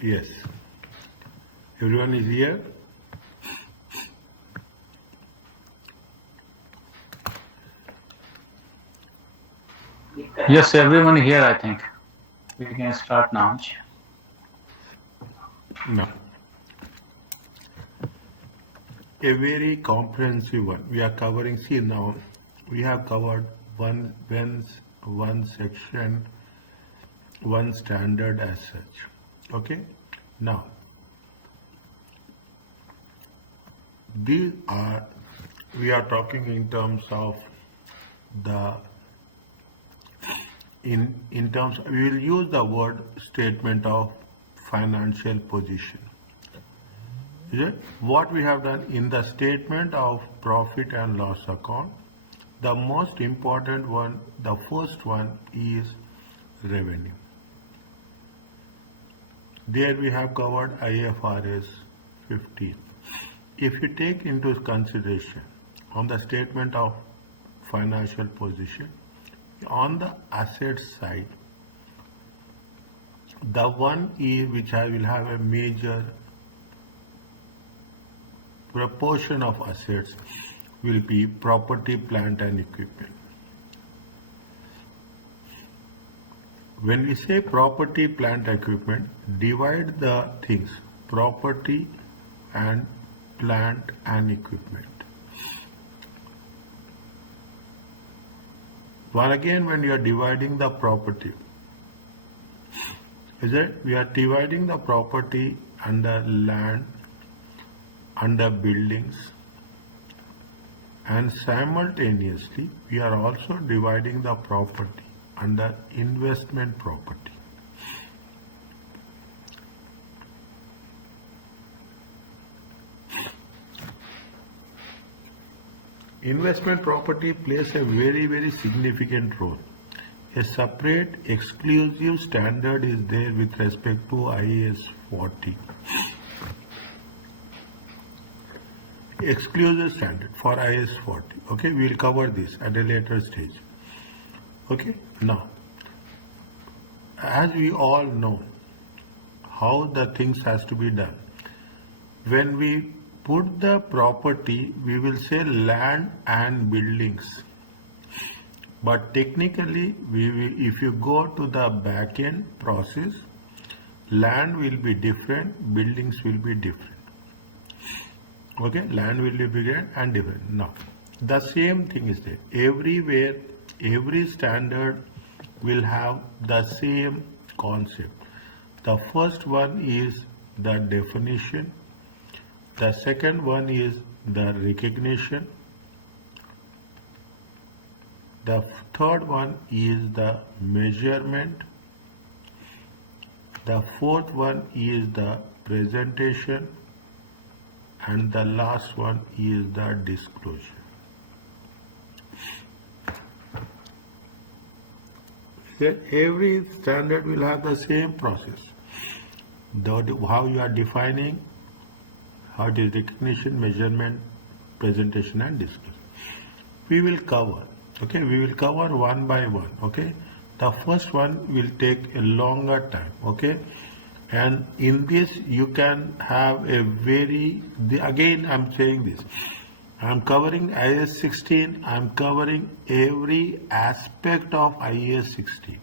Yes. Everyone is here? Yes, everyone here, I think. We can start now. No. A very comprehensive one. We are covering, see now, we have covered one section, one standard as such. Okay? Now, we are talking in terms of the, in terms, we will use the word statement of financial position. Is it? What we have done in the statement of profit and loss account, the most important one, the first one is revenue. There we have covered IFRS 15. If you take into consideration on the statement of financial position, on the asset side, the one is which I will have a major proportion of assets will be property, plant and equipment. When we say property, plant, equipment, divide the things property and plant and equipment. Well, again, when you are dividing the property, is it? We are dividing the property under land, under buildings, and simultaneously we are also dividing the property under investment property. Investment property plays a very significant role. A separate exclusive standard is there with respect to IAS 40. Exclusive standard for IAS 40. Okay, we will cover this at a later stage. Okay, now, as we all know how the things has to be done, when we put the property, we will say land and buildings. But technically, if you go to the back end process, land will be different, buildings will be different. Okay, land will be bigger and different. Now, the same thing is there. Everywhere, every standard will have the same concept. The first one is the definition. The second one is the recognition. The third one is the measurement. The fourth one is the presentation. And the last one is the disclosure. Every standard will have the same process. How you are defining, how it is recognition, measurement, presentation and disclosure. We will cover, okay, we will cover one by one, okay. The first one will take a longer time, okay. And in this you can have a again I'm saying this, I'm covering IAS 16, I'm covering every aspect of IAS 16.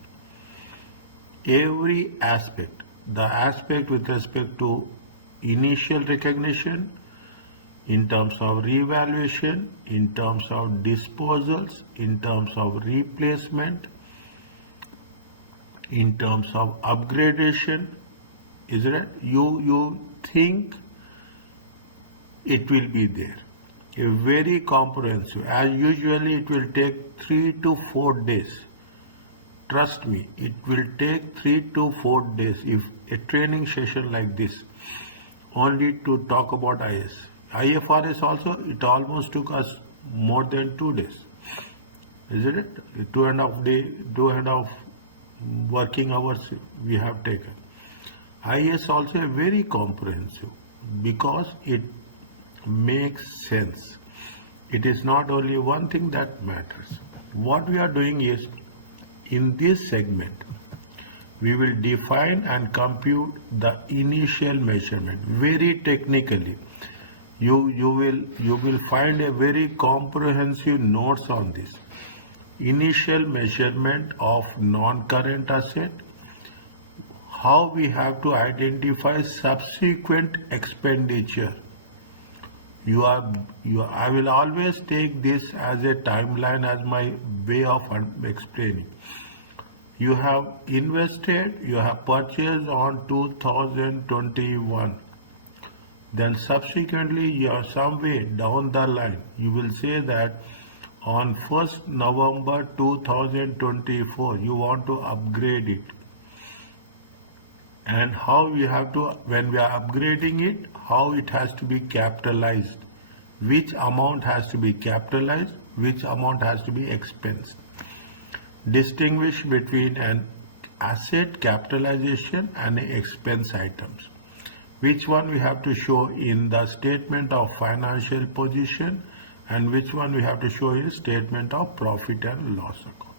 Every aspect, the aspect with respect to initial recognition, in terms of revaluation, in terms of disposals, in terms of replacement, in terms of upgradation. Is it? You think it will be there. A very comprehensive. As usually it will take 3 to 4 days. Trust me, it will take 3 to 4 days if a training session like this only to talk about IS. IFRS also, it almost took us more than 2 days. Isn't it? 2.5 days, 2.5 working hours we have taken. IS also very comprehensive because it makes sense. It is not only one thing that matters. What we are doing is, in this segment, we will define and compute the initial measurement very technically. You will find a very comprehensive notes on this. Initial measurement of non-current asset, how we have to identify subsequent expenditure. I will always take this as a timeline as my way of explaining. You have invested, you have purchased on 2021. Then subsequently, you are some way down the line, you will say that on 1st November 2024, you want to upgrade it. And how we have to, when we are upgrading it, how it has to be capitalized, which amount has to be capitalized, which amount has to be expensed. Distinguish between an asset capitalization and expense items. Which one we have to show in the statement of financial position and which one we have to show in statement of profit and loss account.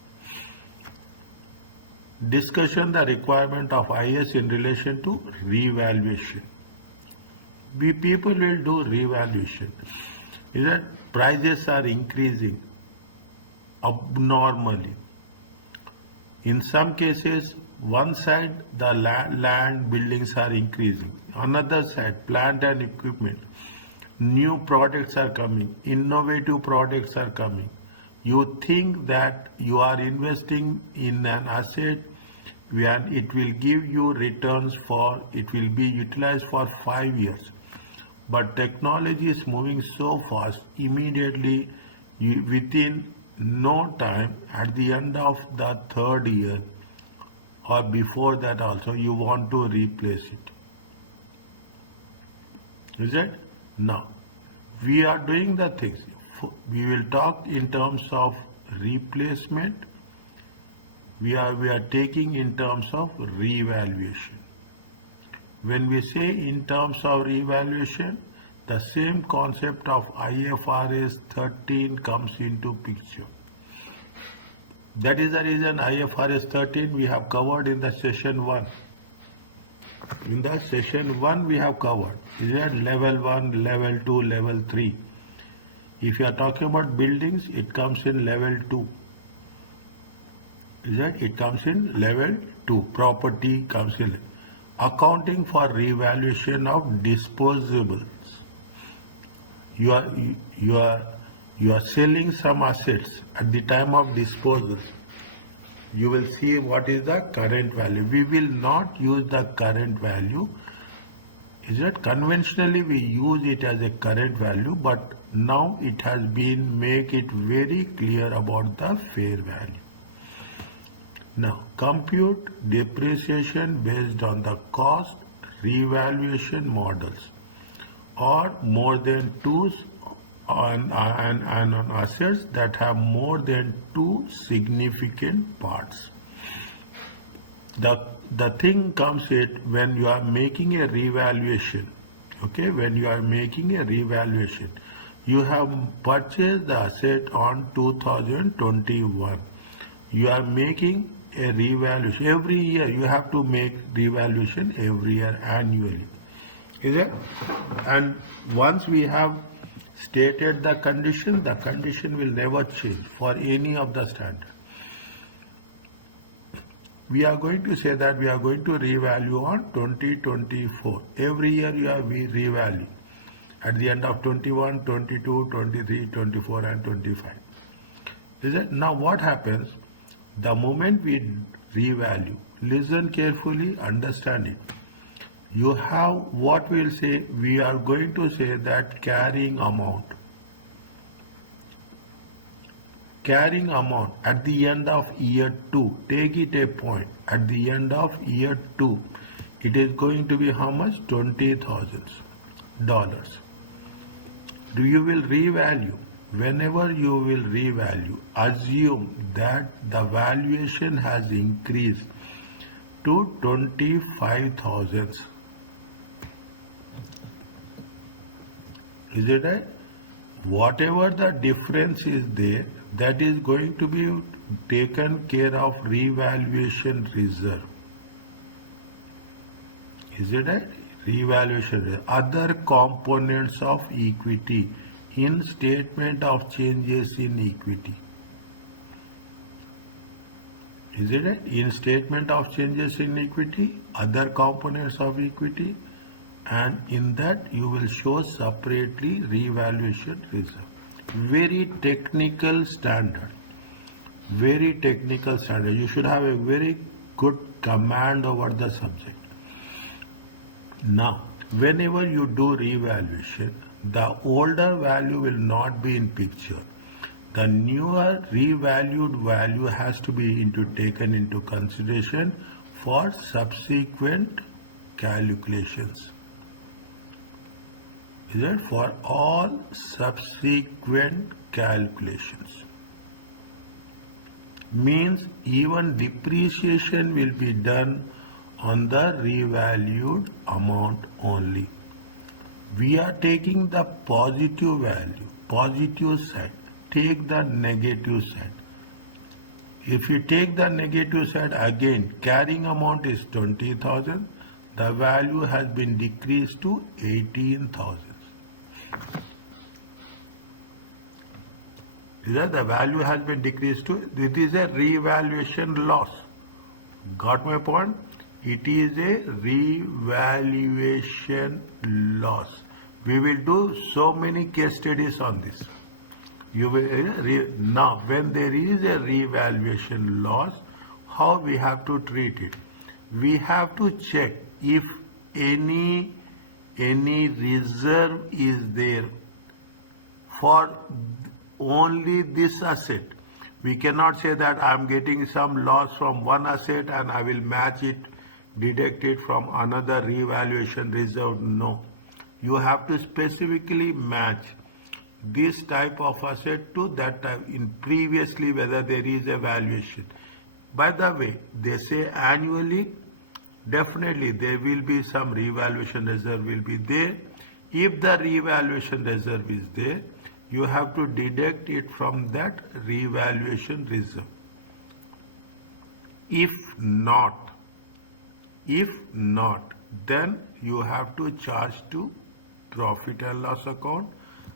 Discussion the requirement of IS in relation to revaluation. People will do revaluation. Is that prices are increasing abnormally. In some cases, one side the land buildings are increasing, another side plant and equipment. New products are coming, innovative products are coming. You think that you are investing in an asset and it will give you returns it will be utilized for 5 years. But technology is moving so fast, immediately within no time, at the end of the 3rd year or before that also, you want to replace it. Is it? Now, we are doing the things. We will talk in terms of replacement. We are taking in terms of revaluation. When we say in terms of revaluation, the same concept of IFRS 13 comes into picture. That is the reason IFRS 13 we have covered in the session 1. In the session 1 we have covered. Is that level 1, level 2, level 3. If you are talking about buildings, it comes in level 2. Is that it comes in level 2. Property comes in. Accounting for revaluation of disposables. You are selling some assets at the time of disposal. You will see what is the current value. We will not use the current value. Is that conventionally we use it as a current value, but now it has been make it very clear about the fair value. Now, compute depreciation based on the cost revaluation models or more than two on assets that have more than 2 significant parts. The thing comes when you are making a revaluation. Okay, when you are making a revaluation, you have purchased the asset on 2021. You are making a revaluation every year. You have to make revaluation every year annually. Is it? And once we have stated the condition will never change for any of the standard. We are going to say that we are going to revalue on 2024. Every year we revalue at the end of 21, 22, 23, 24 and 25. Is it? Now what happens? The moment we revalue, listen carefully, understand it. You have what we will say, we are going to say that carrying amount. Carrying amount at the end of year 2, take it a point, at the end of year 2, it is going to be how much? $20,000. You will revalue. Whenever you will revalue, assume that the valuation has increased to 25,000. Is it right? Whatever the difference is there, that is going to be taken care of revaluation reserve. Is it right? Revaluation. Other components of equity in statement of changes in equity. Is it right? In statement of changes in equity, other components of equity, and in that you will show separately revaluation reserve. Very technical standard. Very technical standard. You should have a very good command over the subject. Now, whenever you do revaluation, the older value will not be in picture. The newer revalued value has to be taken into consideration for subsequent calculations. Is it for all subsequent calculations? Means even depreciation will be done on the revalued amount only. We are taking the positive value, positive side. Take the negative side. If you take the negative side, again carrying amount is 20,000. The value has been decreased to 18,000. The value has been decreased to, it is a revaluation loss. Got my point? It is a revaluation loss. We will do so many case studies on this. You will now when there is a revaluation loss, how we have to treat it? We have to check if any reserve is there for only this asset. We cannot say that I am getting some loss from one asset and I will match it, deduct it from another revaluation reserve. No. You have to specifically match this type of asset to that type in previously whether there is a valuation. By the way, they say annually, definitely there will be some revaluation reserve will be there. If the revaluation reserve is there, you have to deduct it from that revaluation reserve. If not, then you have to charge to profit and loss account.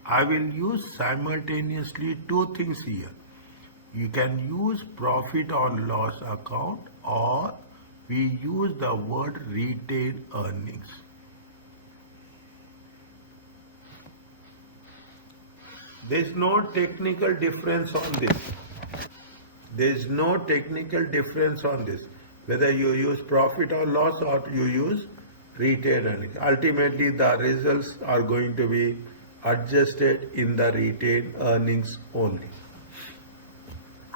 I will use simultaneously two things here. You can use profit or loss account, or we use the word retained earnings. There is no technical difference on this. There is no technical difference on this. Whether you use profit or loss or you use retained earnings. Ultimately, the results are going to be adjusted in the retained earnings only.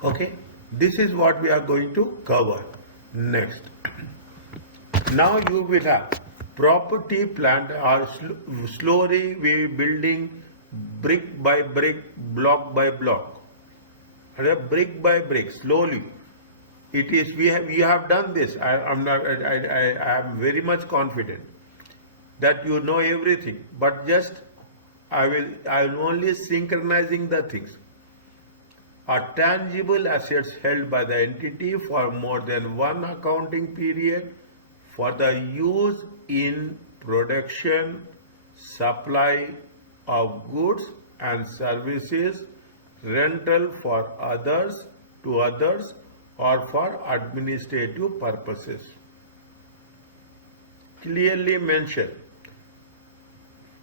Okay, this is what we are going to cover next. Now you will have property, plant, or slowly we building brick by brick, block by block, and brick by brick, slowly. It is we have done this. I am very much confident that you know everything, but just I will only synchronizing the things. Are tangible assets held by the entity for more than one accounting period for the use in production, supply of goods and services, rental for others to others, or for administrative purposes. Clearly mentioned.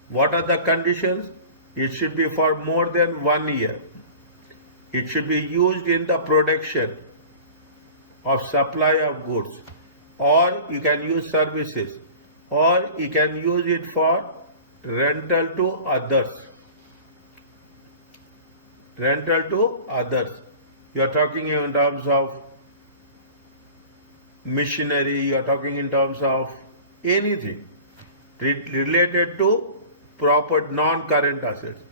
What are the conditions? It should be for more than 1 year. It should be used in the production of supply of goods, or you can use services, or you can use it for rental to others. Rental to others. You are talking in terms of machinery, you are talking in terms of anything related to proper non-current assets,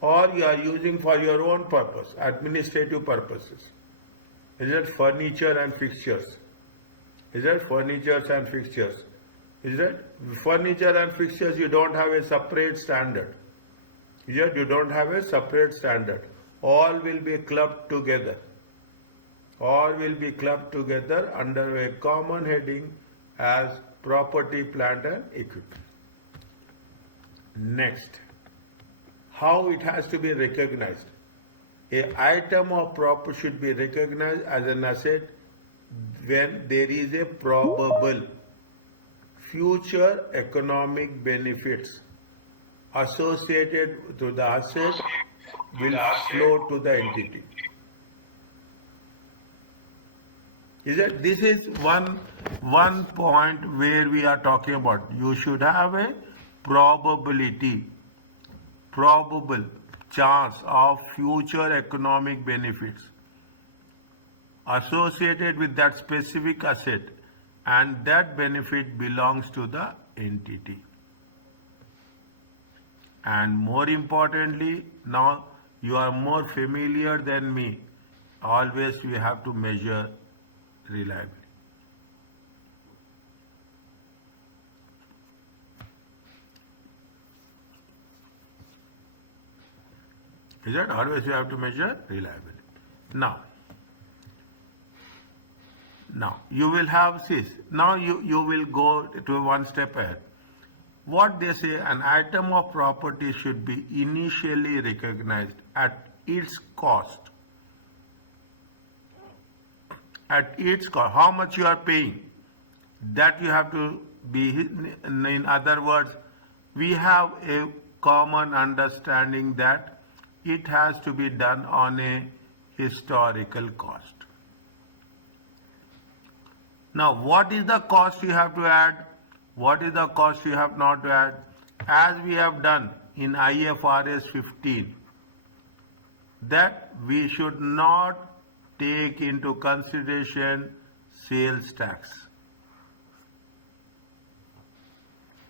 or you are using for your own purpose, administrative purposes. Is it furniture and fixtures? Is it furnitures and fixtures? Is it furniture and fixtures? You don't have a separate standard. You don't have a separate standard. All will be clubbed together. All will be clubbed together under a common heading as property, plant and equipment. Next, how it has to be recognized. A item of property should be recognized as an asset when there is a probable future economic benefits associated to the asset will flow to the entity. This is one point where we are talking about. You should have a probable chance of future economic benefits associated with that specific asset, and that benefit belongs to the entity. And more importantly, now you are more familiar than me. Always we have to measure reliability. Is that always you have to measure reliability? Now you will have this. Now you will go to one step ahead. What they say, an item of property should be initially recognized at its cost. At its cost, how much you are paying, that you have to be, in other words, we have a common understanding that it has to be done on a historical cost. Now, what is the cost you have to add? What is the cost you have not to add? As we have done in IFRS 15, that we should not take into consideration sales tax.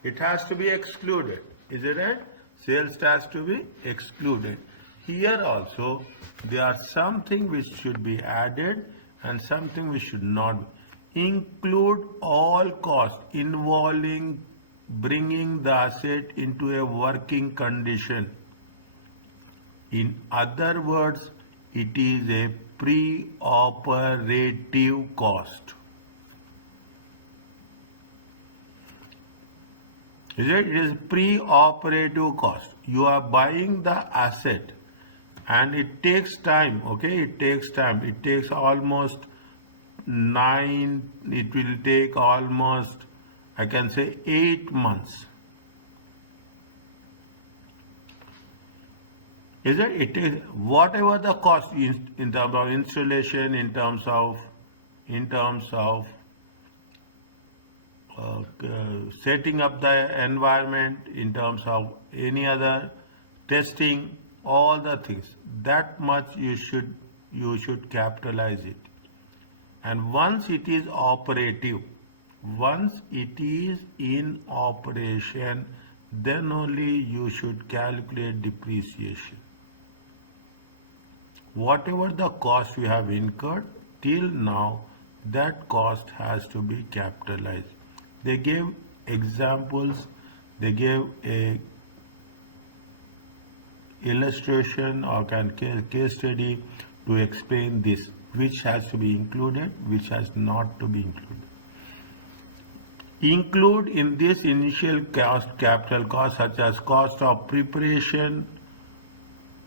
It has to be excluded. Is it right? Sales tax to be excluded. Here also, there are something which should be added and something which should not be. Include all costs involving bringing the asset into a working condition. In other words, it is a pre-operative cost. It is pre-operative cost. You are buying the asset and it takes time, okay? It takes time. It takes almost it will take almost, I can say, 8 months. It is whatever the cost in terms of installation, in terms of setting up the environment, in terms of any other testing, all the things, that much you should capitalize it. And once it is operative, once it is in operation, then only you should calculate depreciation. Whatever the cost you have incurred till now, that cost has to be capitalized. They gave examples, they gave a illustration or case study to explain this, which has to be included, which has not to be included. Include in this initial cost, capital cost, such as cost of preparation,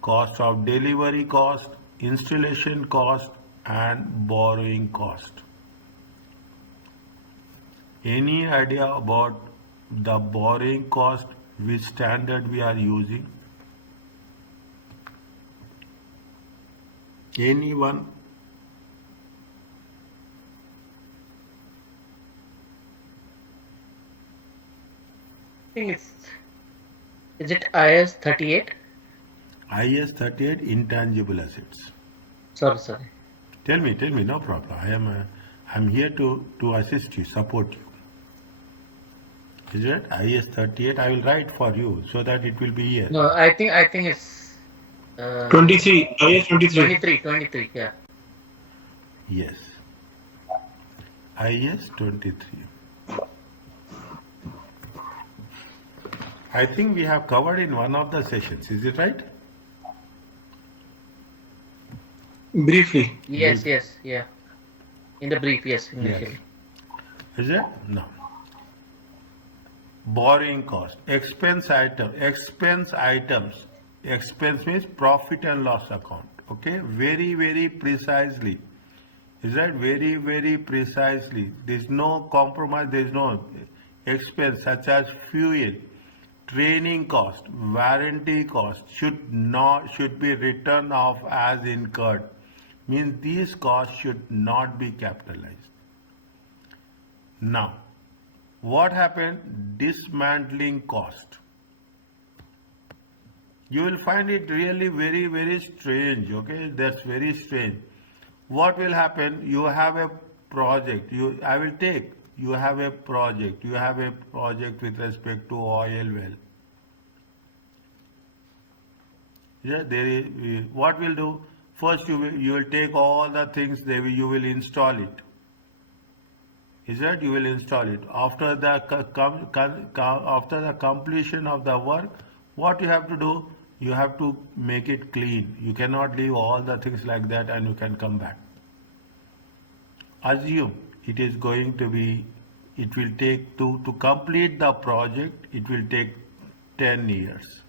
cost of delivery cost, installation cost, and borrowing cost. Any idea about the borrowing cost, which standard we are using? Anyone? Is it IS 38? IS 38, intangible assets. Sorry. Tell me, no problem. I'm here to assist you, support you. Is it IS 38? I will write for you so that it will be here. No, I think it's 23. IS 23. 23, yeah. Yes. IS 23. I think we have covered in one of the sessions. Is it right? Briefly. Yes, yeah. In the brief, yes, initially. Yes. Is it? No. borrowing cost, expense items, expense means profit and loss account, okay, very precisely, is that very precisely, there is no compromise, there is no expense such as fuel, training cost, warranty cost should be written off as incurred, means these costs should not be capitalized. Now, what happened? Dismantling cost. You will find it really very strange, okay? That's very strange. What will happen? You have a project, you have a project with respect to oil well. Yeah, what will do? First you will take all the things, you will install it. Is that you will install it. After the completion of the work, what you have to do? You have to make it clean. You cannot leave all the things like that and you can come back. Assume it is going to be, it will take to complete the project, it will take 10 years.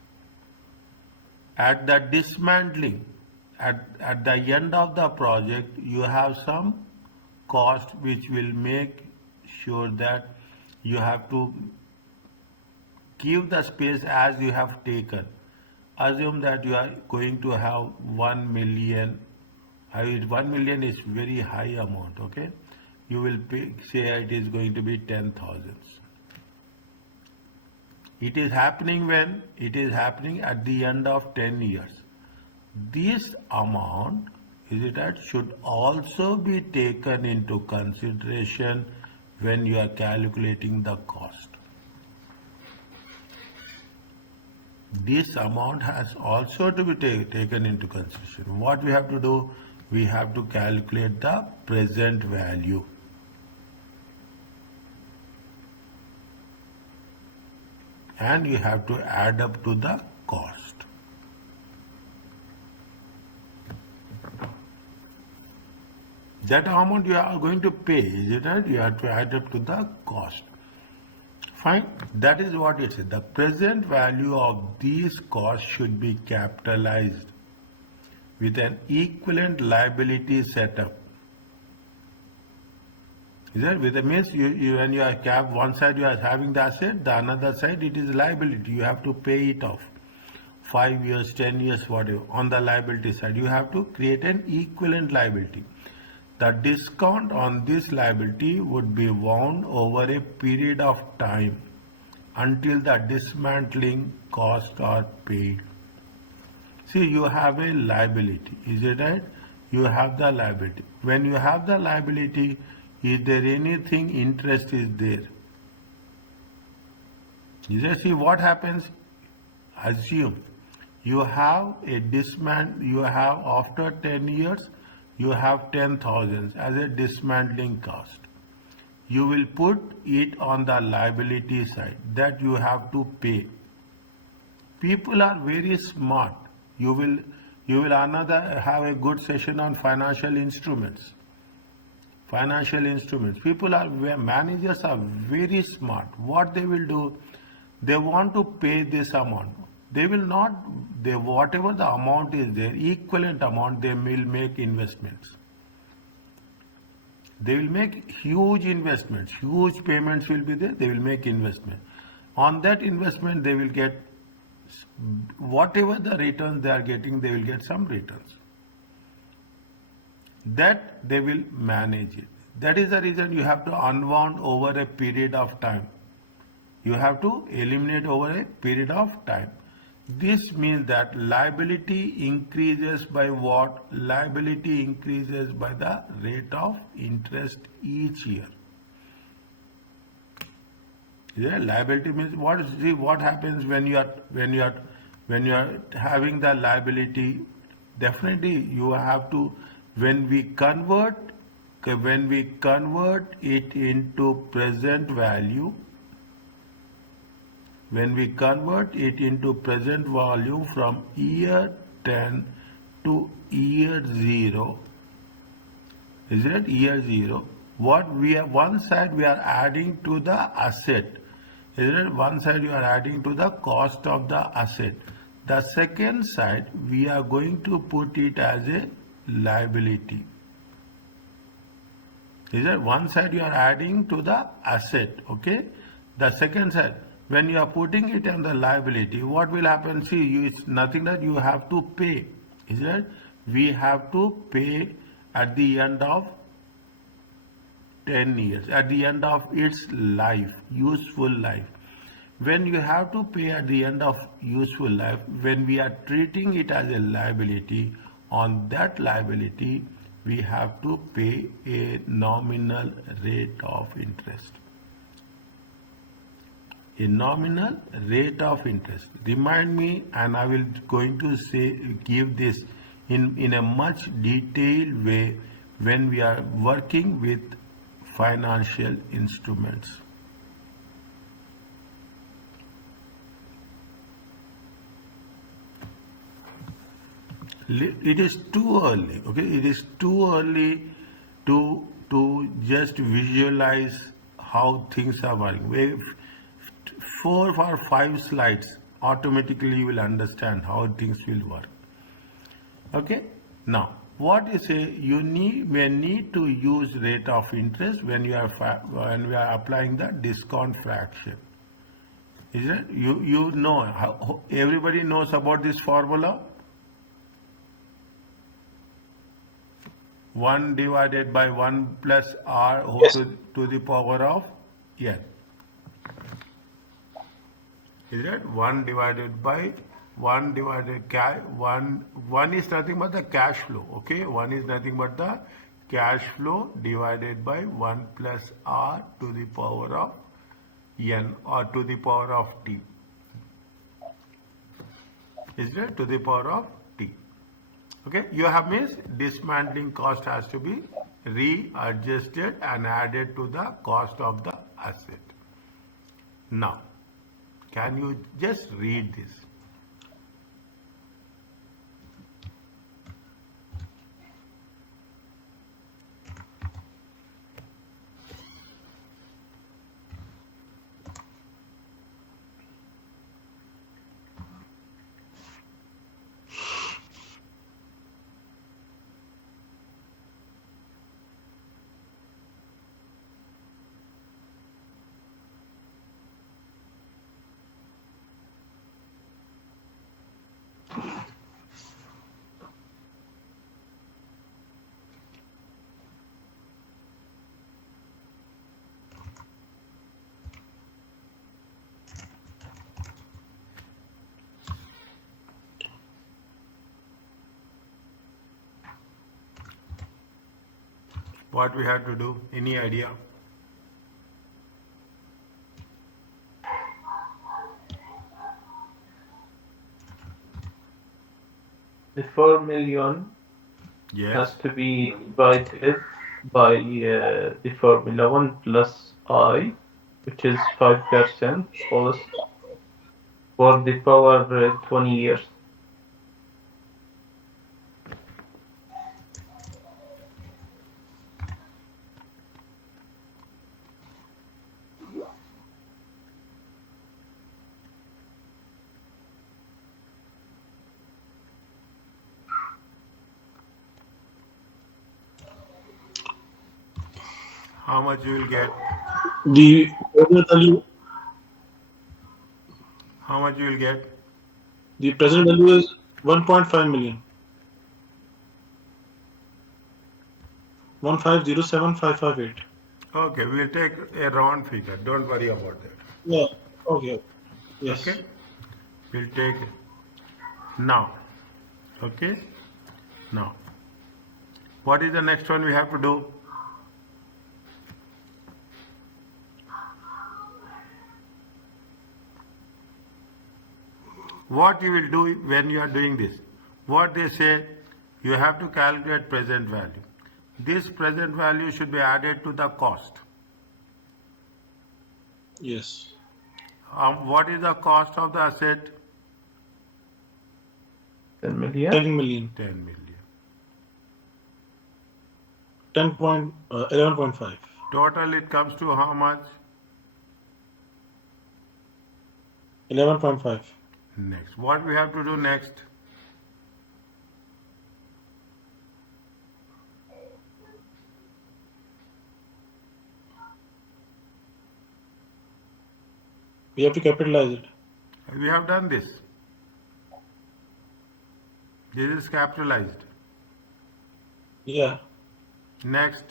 At the dismantling, at the end of the project, you have some cost which will make sure that you have to give the space as you have taken. Assume that you are going to have 1 million. 1 million is very high amount, okay? You will pay, say it is going to be 10,000. It is happening when? It is happening at the end of 10 years. This amount, is it that, should also be taken into consideration when you are calculating the cost. This amount has also to be taken into consideration. What we have to do? We have to calculate the present value. And you have to add up to the cost. That amount you are going to pay, is it right? You have to add up to the cost. Fine. That is what it says. The present value of these costs should be capitalized with an equivalent liability setup. Is that with the means when you are one side you are having the asset, the another side it is liability. You have to pay it off. 5 years, 10 years, whatever. On the liability side, you have to create an equivalent liability. The discount on this liability would be wound over a period of time until the dismantling costs are paid. See, you have a liability, is it right? You have the liability. When you have the liability, is there anything interest is there? You just see what happens. Assume you have a you have after 10 years, you have 10,000 as a dismantling cost. You will put it on the liability side that you have to pay. People are very smart. You will have a good session on financial instruments. Financial instruments. Managers are very smart. What they will do, they want to pay this amount. They will not, whatever the amount is there, equivalent amount, they will make investments. They will make huge investments, huge payments will be there, they will make investment. On that investment, they will get, whatever the returns they are getting, they will get some returns. That they will manage it. That is the reason you have to unwound over a period of time. You have to eliminate over a period of time. This means that liability increases by what? Liability increases by the rate of interest each year. Yeah, liability means what? See what happens when you are having the liability. Definitely you have to, when we convert it into present value. When we convert it into present value from year 10 to year 0, is it year 0? What we are, one side we are adding to the asset. Isn't it? One side you are adding to the cost of the asset. The second side we are going to put it as a liability. Is it? One side you are adding to the asset, okay? The second side, when you are putting it on the liability, what will happen? See, it's nothing that you have to pay, is it? We have to pay at the end of 10 years, at the end of its life, useful life. When you have to pay at the end of useful life, when we are treating it as a liability, on that liability, we have to pay a nominal rate of interest. A nominal rate of interest. Remind me, and I will going to say give this in a much detailed way when we are working with financial instruments. It is too early, okay? It is too early to just visualize how things are working. 4 or 5 slides, automatically you will understand how things will work. Okay? Now, what is you may need to use rate of interest when we are applying the discount fraction. Is it? You know how, everybody knows about this formula. 1 divided by 1 plus r whole Yes. to the power of n. Is it? 1 divided by 1 1 is nothing but the cash flow. Okay, 1 is nothing but the cash flow divided by 1 plus r to the power of n or to the power of t. Is it? To the power of t. Okay, you have means dismantling cost has to be readjusted and added to the cost of the asset. Now, can you just read this? What we have to do? Any idea? The 4 million Yes. has to be divided by the formula 1 plus I, which is 5% cost for the power 20 years. How much you will get? The present value, How much you will get? the present value is 1.5 million. 1507558. Okay, we will take a round figure. Don't worry about that. Yeah. Okay. Yes. Okay? We'll take now. Okay? Now. What is the next one we have to do? What you will do when you are doing this? What they say, you have to calculate present value. This present value should be added to the cost. Yes. What is the cost of the asset? 10 million. 10 million. 10 million. 11.5. Total it comes to how much? 11.5. Next. What we have to do next? We have to capitalize it. We have done this. This is capitalized. Yeah. Next.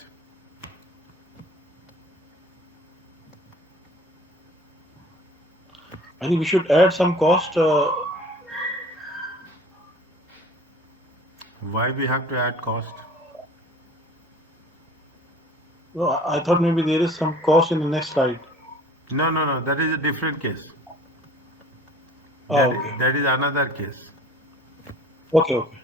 I think we should add some cost. Why we have to add cost? No, I thought maybe there is some cost in the next slide. No, no, no. That is a different case. Oh, okay. That is another case. Okay, okay.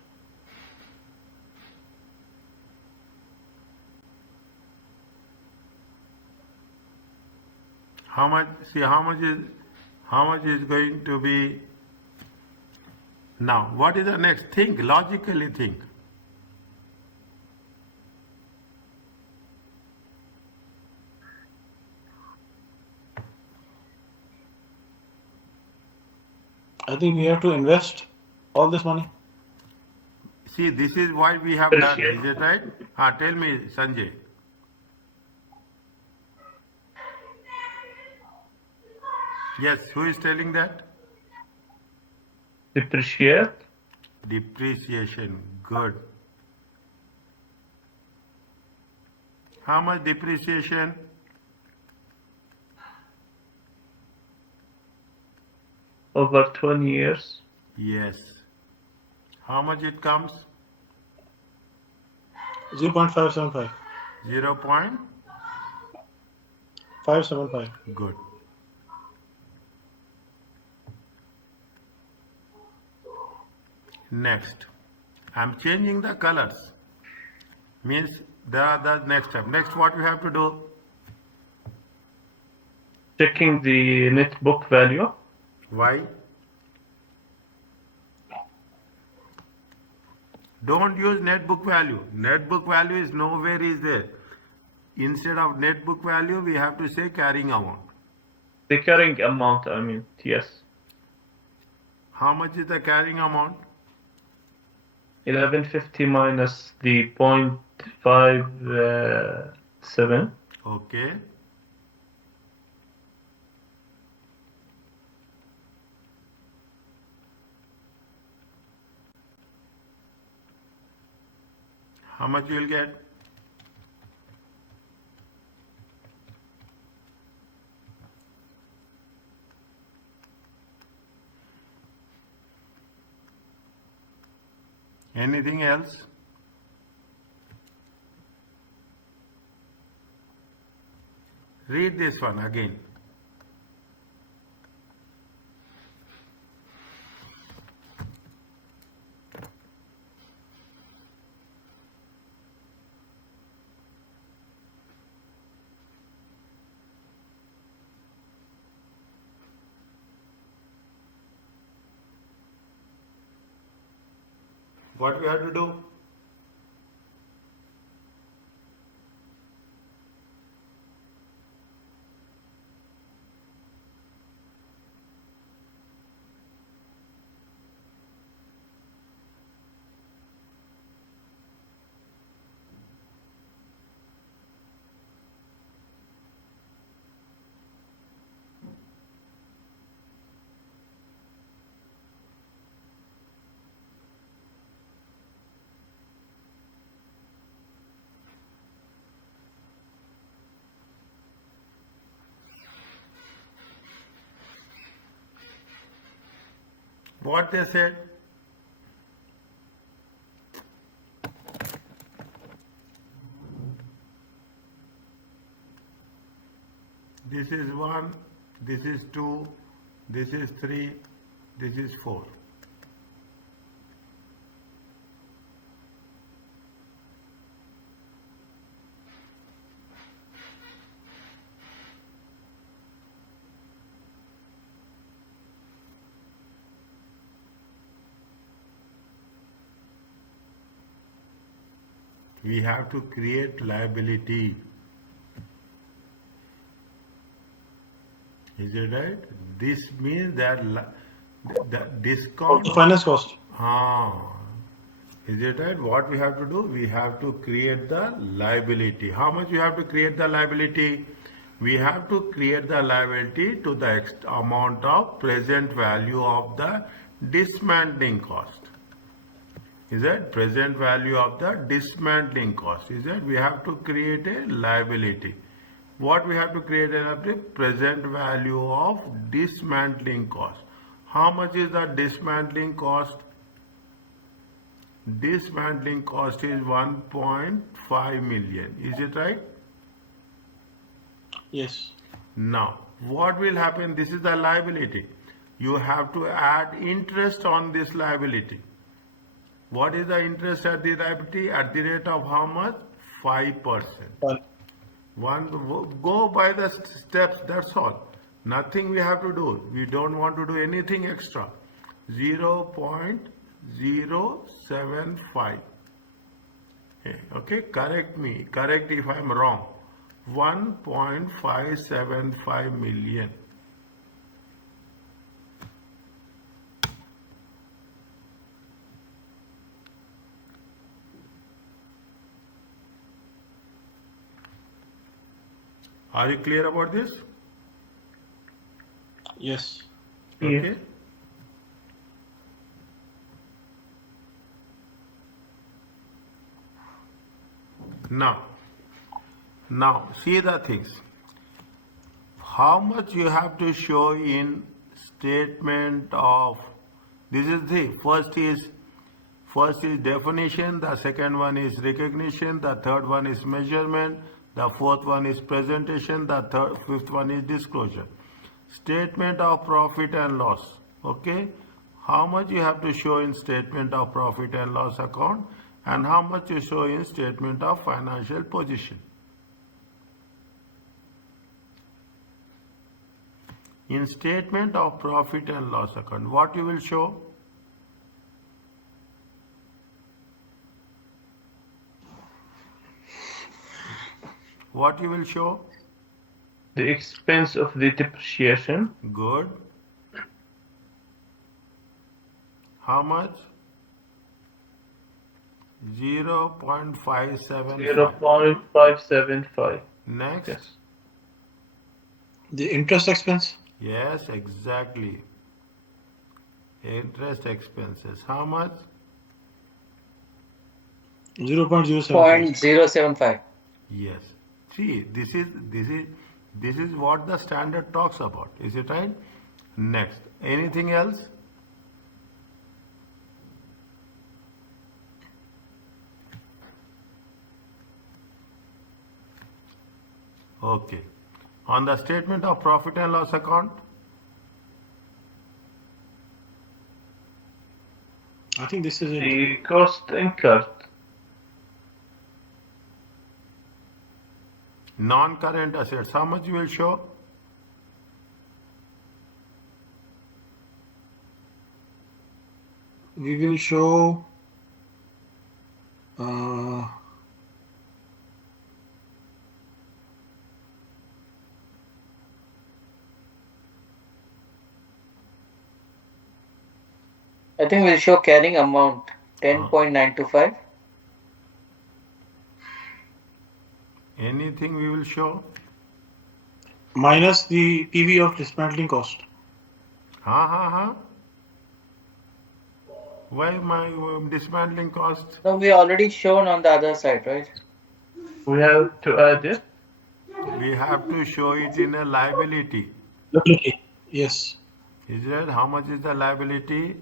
How much? See how much is going to be now? What is the next? Think logically. Think. I think we have to invest all this money. See, this is what we have done. Appreciate. Is it right? Tell me, Sanjay. Yes, who is telling that? Depreciate. Depreciation. Good. How much depreciation? Over 20 years. Yes. How much it comes? 0.575. 0. 575. Good. Next. I'm changing the colors. Means there are the next step. Next, what we have to do? Checking the net book value. Why? Don't use net book value. Net book value is nowhere is there. Instead of net book value, we have to say carrying amount. The carrying amount, I mean, yes. How much is the carrying amount? 1150 minus the 0.57. Okay. How much you will get? Anything else? Read this one again. What we have to do? What they said? This is 1, this is 2, this is 3, this is 4. We have to create liability. Is it right? This means that the Of discount. the finance cost. Ah, is it right? What we have to do? We have to create the liability. How much we have to create the liability? We have to create the liability to the amount of present value of the dismantling cost. Is that present value of the dismantling cost? Is that we have to create a liability. What we have to create a liability? Present value of dismantling cost. How much is the dismantling cost? Dismantling cost is 1.5 million. Is it right? Yes. Now, what will happen? This is the liability. You have to add interest on this liability. What is the interest at the liability? At the rate of how much? 5%. Fine. Go by the steps, that's all. Nothing we have to do. We don't want to do anything extra. 0.075. Okay, correct me. Correct if I am wrong. 1.575 million. Are you clear about this? Yes. Okay. Now see the things. How much you have to show in statement of, this is the first is definition, the second one is recognition, the third one is measurement, the fourth one is presentation, the fifth one is disclosure. Statement of profit and loss. Okay, how much you have to show in statement of profit and loss account, and how much you show in statement of financial position. In statement of profit and loss account, what you will show? What you will show? The expense of the depreciation. Good. How much? 0.575. 0.575. Next. Yes. The interest expense. Yes, exactly. Interest expenses. How much? 0.075. 0.075. Yes. See, this is what the standard talks about. Is it right? Next. Anything else? Okay. On the statement of profit and loss account, I think this is it. The cost incurred. non-current assets, how much you will show? We will show I think we'll show carrying amount 10.925. Anything we will show? minus the PV of dismantling cost. Why my dismantling cost? No, we already shown on the other side, right? We have to add it. We have to show it in a liability. Liability. Yes. Is that how much is the liability?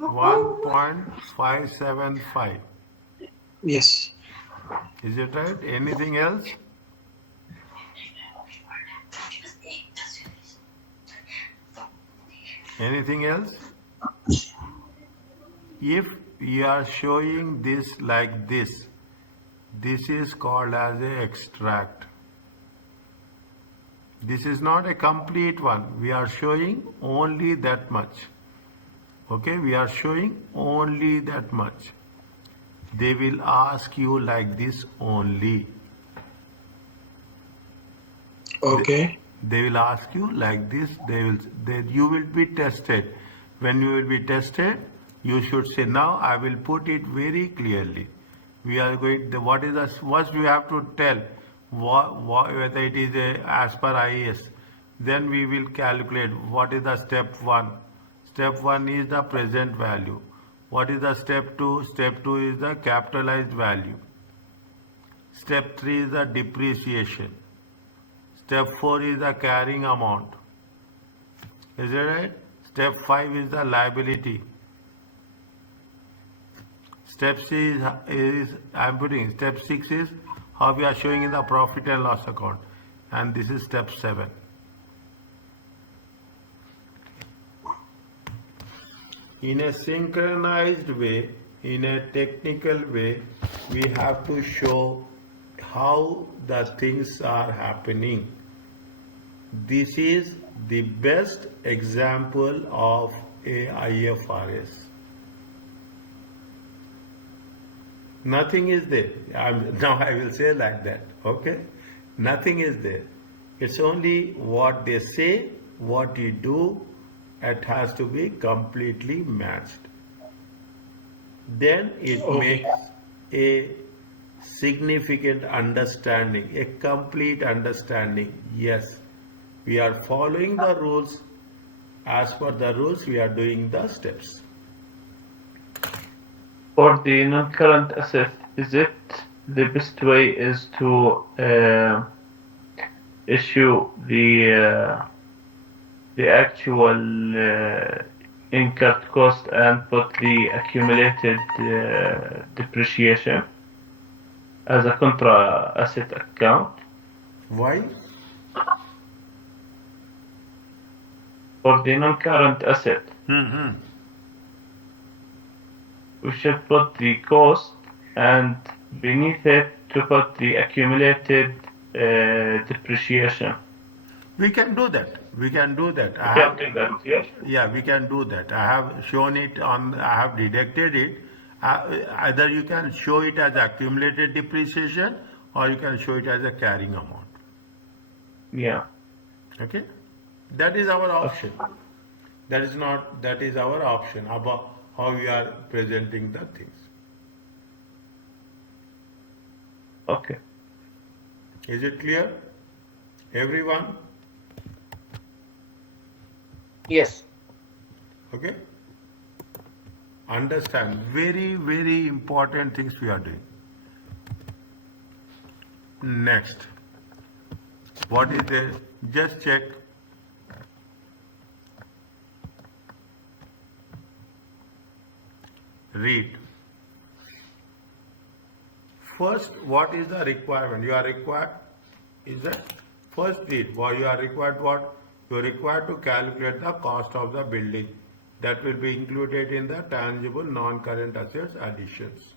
1.575. Yes. Is it right? Anything else? Anything else? If you are showing this like this is called as a extract. This is not a complete one. We are showing only that much. Okay, we are showing only that much. They will ask you like this only. Okay. They will ask you like this. You will be tested. When you will be tested, you should say, now I will put it very clearly. We are going. What is the first we have to tell whether it is as per IAS. Then we will calculate what is the step one. Step one is the present value. What is the step two? Step two is the capitalized value. Step three is the depreciation. Step 4 is the carrying amount. Is it right? Step 5 is the liability. Step 6 I'm putting. Step 6 is how we are showing in the profit and loss account. And this is step 7. In a synchronized way, in a technical way, we have to show how the things are happening. This is the best example of a IFRS. Nothing is there. Now I will say like that, okay? Nothing is there. It's only what they say, what you do, it has to be completely matched. Then it Okay. makes a significant understanding, a complete understanding. Yes, we are following the rules. As per the rules, we are doing the steps. For the non-current asset, is it the best way is to issue the actual incurred cost and put the accumulated depreciation as a contra asset account? Why? For the non-current asset, we should put the cost and beneath it to put the accumulated depreciation. We can do that. We can do that. I You have, can do that, yes? yeah, we can do that. I have shown it on, I have deducted it. Either you can show it as accumulated depreciation or you can show it as a carrying amount. Yeah. Okay? That is our option. That is our option about how we are presenting the things. Okay. Is it clear? Everyone? Yes. Okay? Understand. Very, very important things we are doing. Next. What is there? Just check. Read. First, what is the requirement? You are required, is that? First read. What you are required what? You are required to calculate the cost of the building. That will be included in the tangible non-current assets additions.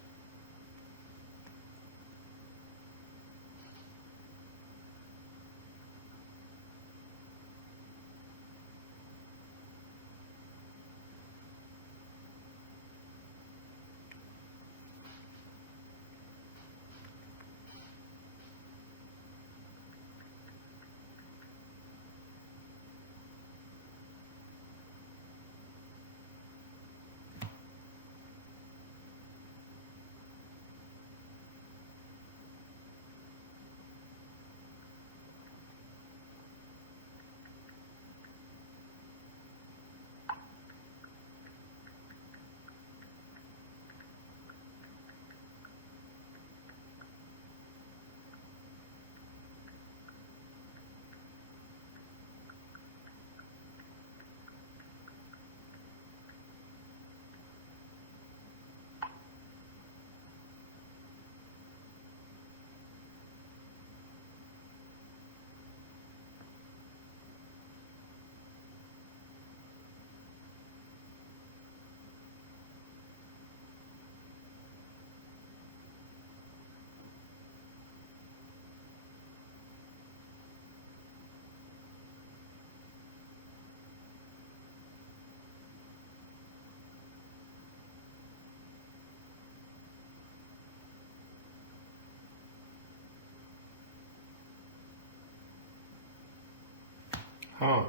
Huh.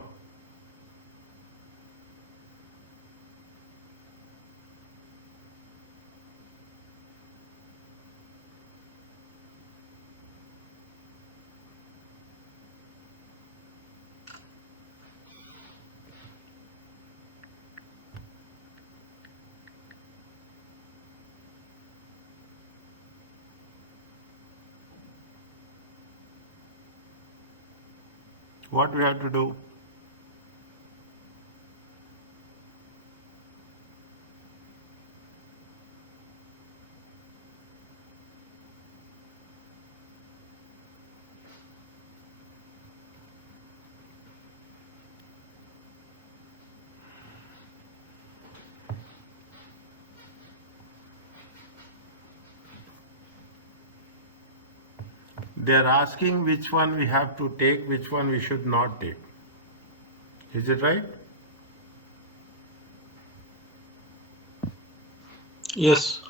What we have to do? They're asking which one we have to take, which one we should not take. Is it right? Yes.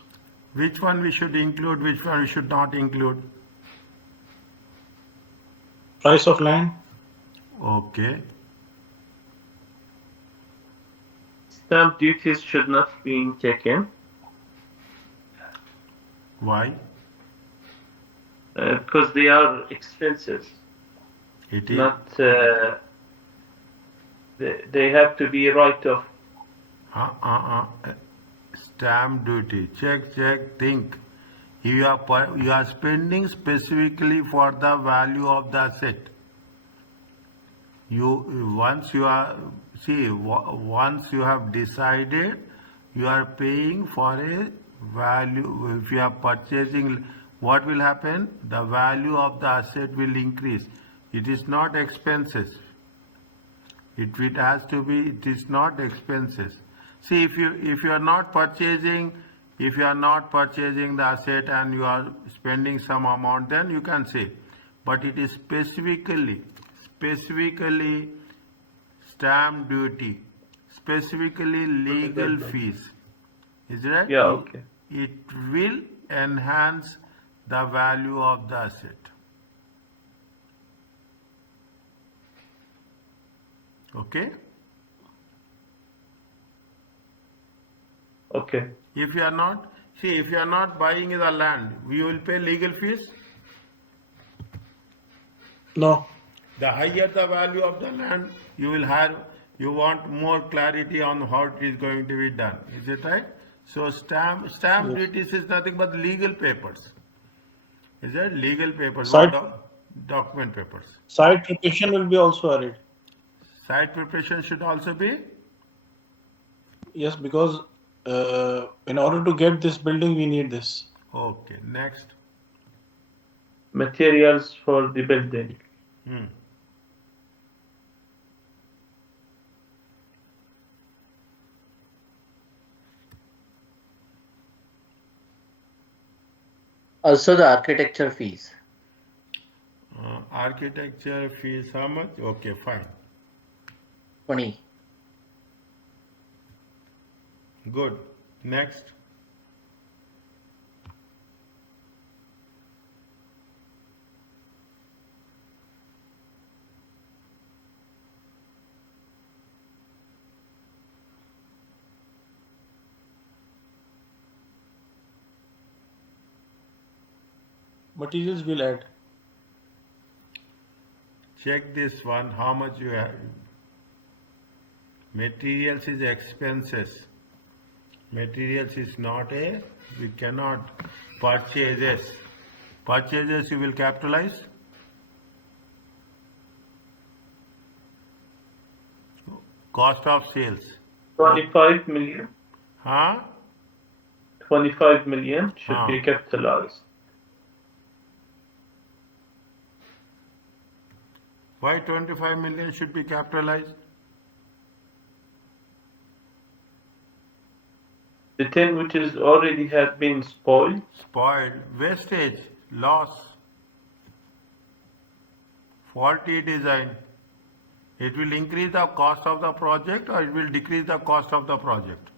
Which one we should include, which one we should not include? Price of land. Okay. Stamp duties should not be taken Why? because they are expenses. It is. Not they have to be write-off. Stamp duty. Check. Think. You are spending specifically for the value of the asset. Once you have decided, you are paying for a value. If you are purchasing, what will happen? The value of the asset will increase. It is not expenses. It has to be. It is not expenses. See, if you are not purchasing, the asset and you are spending some amount, then you can say. But it is specifically stamp duty, specifically legal fees. Is it right? Yeah, okay. It will enhance the value of the asset. Okay? Okay. If you are not buying the land, we will pay legal fees. No. The higher the value of the land, you want more clarity on how it is going to be done. Is it right? So stamp Yes. duties is nothing but legal papers. Is that legal papers? Side- Document papers. Site preparation will be also added. Site preparation should also be. Yes, because in order to get this building, we need this. Okay. Next. Materials for the building. Also the architecture fees. Architecture fees how much? Okay, fine. 20. Good. Next. Materials will add. Check this one, how much you have. Materials is expenses. Materials is not we cannot purchases. Purchases you will capitalize. Cost of sales. 25 million. Huh? 25 million should be capitalized. Why 25 million should be capitalized? The 10 which is already had been spoiled. Spoiled, wastage, loss, faulty design. It will increase the cost of the project or it will decrease the cost of the project?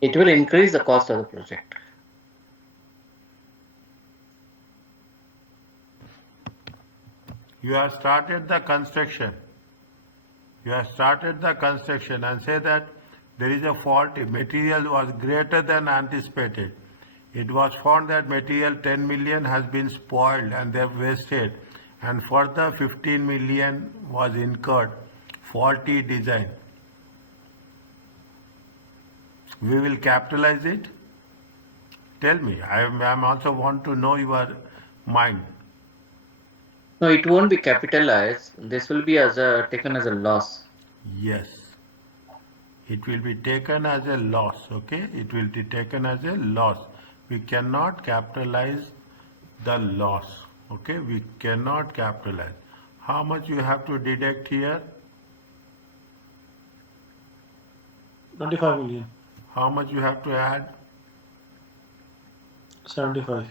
It will increase the cost of the project. You have started the construction. You have started the construction and say that there is a faulty material was greater than anticipated. It was found that material 10 million has been spoiled and they have wasted, and further 15 million was incurred faulty design. We will capitalize it. Tell me. I also want to know your mind. No, it won't be capitalized. This will be taken as a loss. Yes. It will be taken as a loss, okay? It will be taken as a loss. We cannot capitalize the loss, okay? We cannot capitalize. How much you have to deduct here? 25 million. How much you have to add? 75.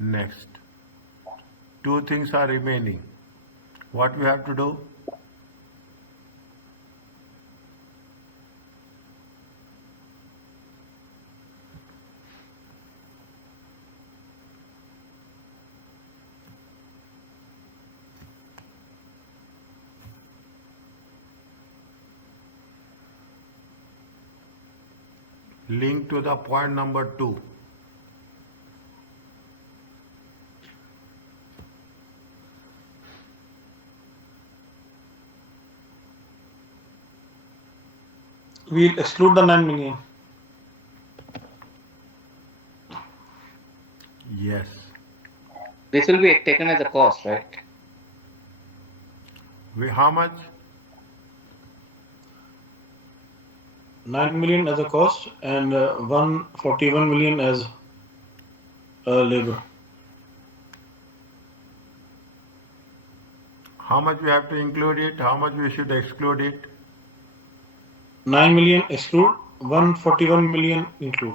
Next. Two things are remaining. What we have to do? Link to the point number 2. We'll exclude the 9 million. Yes. This will be taken as a cost, right? How much? 9 million as a cost and 141 million as labor. How much we have to include it? How much we should exclude it? 9 million exclude, 141 million include.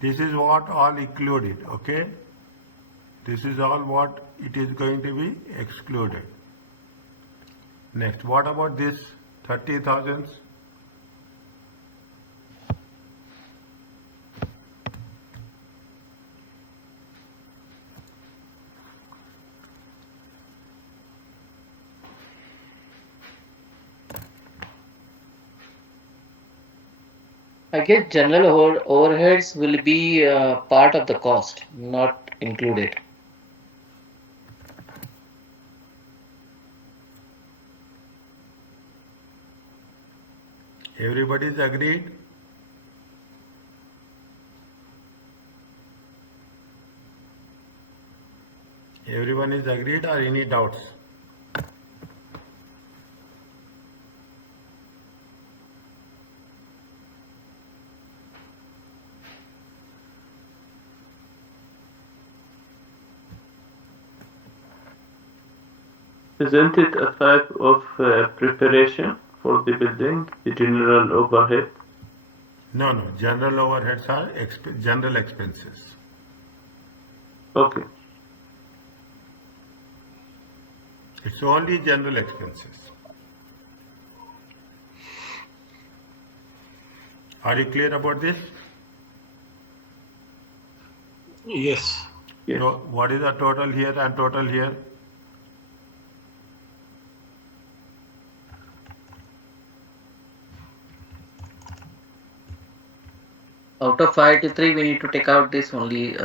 This is what all included, okay? This is all what it is going to be excluded. Next, what about this 30,000? I guess general overheads will be part of the cost, not included. Everybody is agreed? Everyone is agreed or any doubts? Isn't it a type of preparation for the building, the general overhead? No, no. General overheads are general expenses. Okay. It's only general expenses. Are you clear about this? Yes. Yes. So what is the total here and total here? Out of 583, we need to take out this only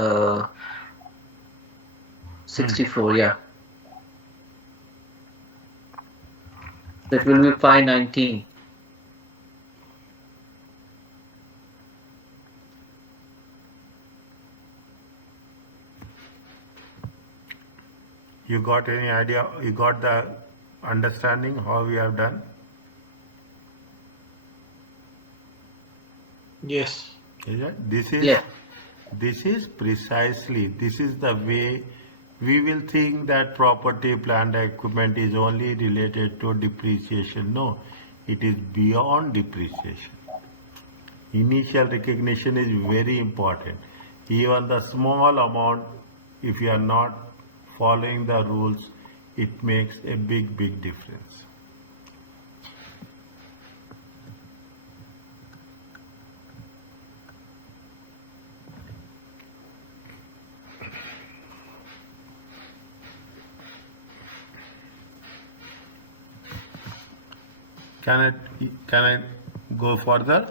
64, yeah. That will be 519. You got any idea? You got the understanding how we have done? Yes. Is it? This is precisely, this is the way we will think that property, plant, equipment is only related to depreciation. No, it is beyond depreciation. Initial recognition is very important. Even the small amount, if you are not following the rules, it makes a big difference. Can I go further?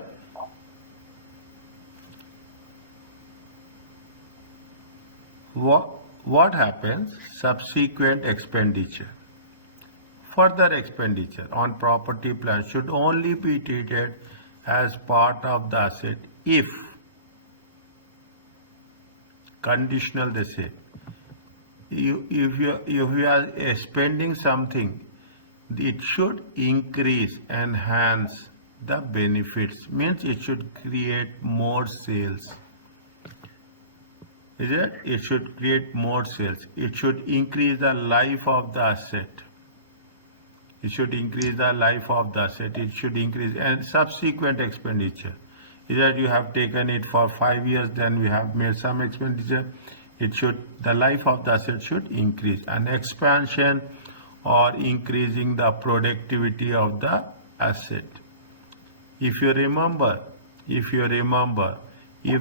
What happens? Subsequent expenditure. Further expenditure on property plant should only be treated as part of the asset if, conditional they say, if you are spending something, it should increase, enhance the benefits, means it should create more sales. Is it? It should create more sales. It should increase the life of the asset. It should increase the life of the asset. It should increase and subsequent expenditure. Is that you have taken it for 5 years, then we have made some expenditure. The life of the asset should increase. An expansion or increasing the productivity of the asset. If you remember, if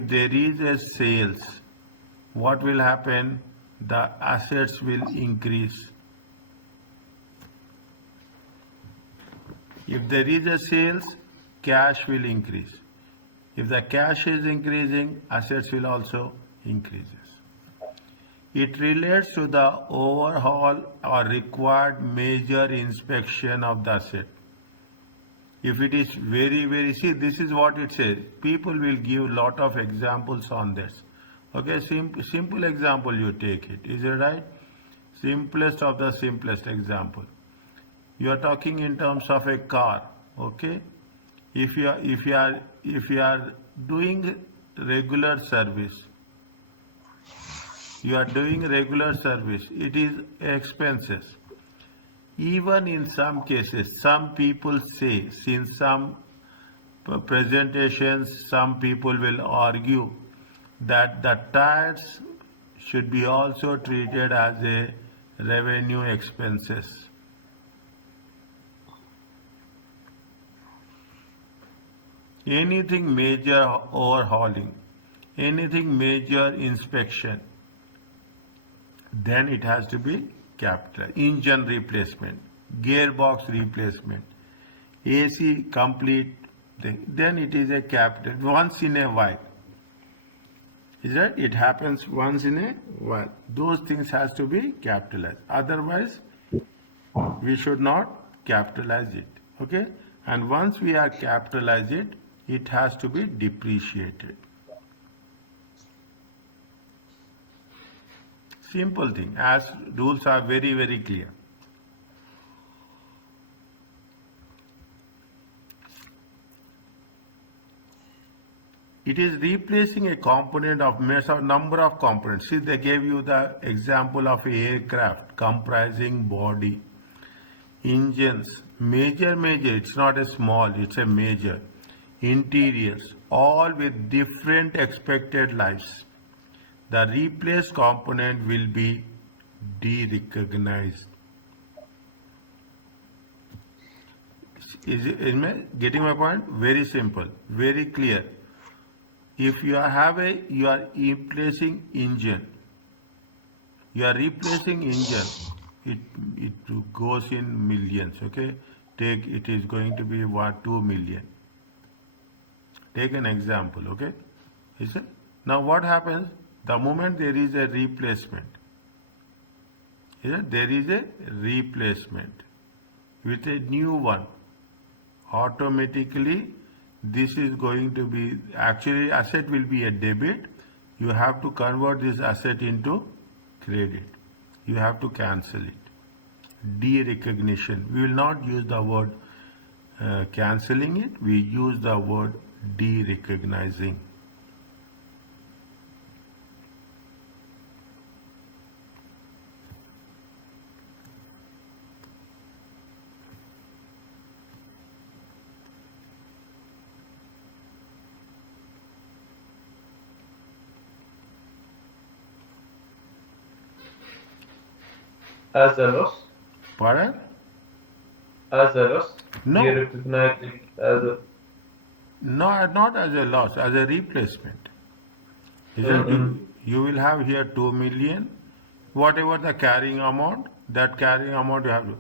there is a sales, what will happen? The assets will increase. If there is a sales, cash will increase. If the cash is increasing, assets will also increase. It relates to the overhaul or required major inspection of the asset. If it is very, see, this is what it says. People will give lot of examples on this. Okay, simple example you take it. Is it right? Simplest of the simplest example. You are talking in terms of a car. Okay, if you are doing regular service, it is expenses. Even in some cases, some people say, in some presentations, some people will argue that the tires should be also treated as a revenue expenses. Anything major overhauling, anything major inspection, then it has to be capital. Engine replacement, gearbox replacement, AC complete, then it is a capital. Once in a while. Is that? It happens once in a while. Those things has to be capitalized. Otherwise, we should not capitalize it. Okay? And once we are capitalize it, it has to be depreciated. Simple thing, as rules are very clear. It is replacing a component of number of components. See, they gave you the example of an aircraft comprising body, engines, major, it's not a small, it's a major, interiors, all with different expected lives. The replaced component will be de-recognized. Getting my point? Very simple, very clear. If you are replacing engine, it goes in millions. Okay, it is going to be 2 million. Take an example. Okay, is it? Now what happens? The moment there is a replacement, there is a replacement with a new one, automatically this is going to be, actually asset will be a debit. You have to convert this asset into credit. You have to cancel it. De-recognition. We will not use the word cancelling it. We use the word de-recognizing. As a loss? Pardon? As a loss? No. You recognize it as a... No, not as a loss, as a replacement. You will have here 2 million, whatever the carrying amount, that carrying amount you have to.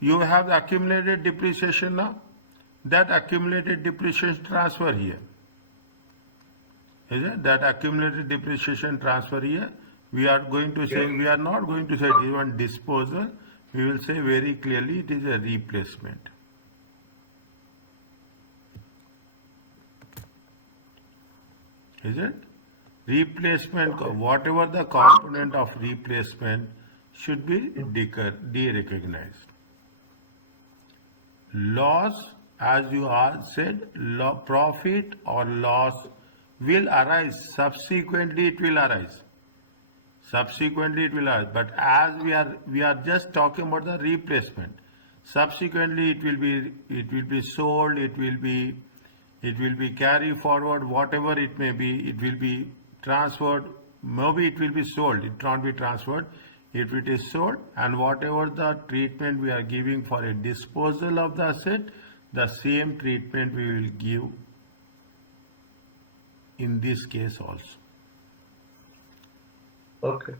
You have the accumulated depreciation now. that accumulated depreciation transfer here. Is it? That accumulated depreciation transfer here, we are going to say, we are not going to say even disposal, we will say very clearly it is a replacement. Is it? Replacement, whatever the component of replacement should be de-recognized. Loss, as you all said, profit or loss will arise. Subsequently, it will arise. Subsequently, it will arise. But as we are just talking about the replacement. Subsequently, it will be sold. It will be carried forward. Whatever it may be, it will be transferred. Maybe it will be sold. It will not be transferred. If it is sold, and whatever the treatment we are giving for a disposal of the asset, the same treatment we will give in this case also. Okay.